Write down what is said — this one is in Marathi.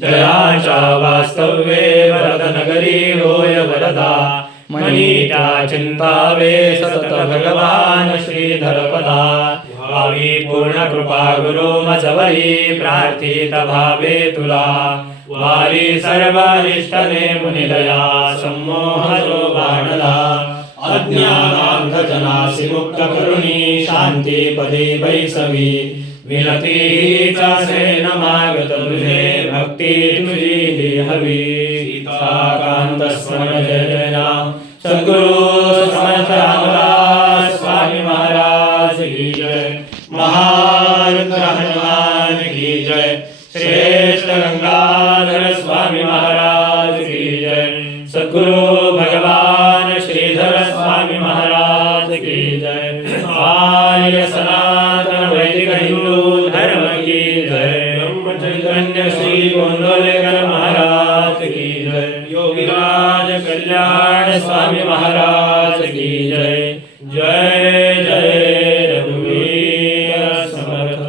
जयाच्या वास्तव्ये वरदनगरी होय वरदा मनीटा चिंतावे सतत भगवान श्रीधरपदा। भावी पूर्ण कृपा गुरु मजवरी प्रार्थित भावे तुला। वारी सर्व मुनिलया मुनिदया बाणला अज्ञानान्धजनासि मुक्तकरुणी करुणी शांती पदे बैसवी विनतीचा भक्ती तुझी ही हवी। सीताकांत स्मरण जय जय राम सद्गुरु समर्थ रामदास स्वामी महाराज की जय। महारुद्र हनुमान की जय। श्रेष्ठ गंगाधर स्वामी महाराज की जय। सद्गुरु भगवान श्रीधर स्वामी महाराज की जय। आर्य सनातन वैदिक हिंदू धर्म की जय। रामचंद्रन्य श्री गोंदवलेकर महाराज की जय योगीराज कल्याण स्वामी महाराज की जय जय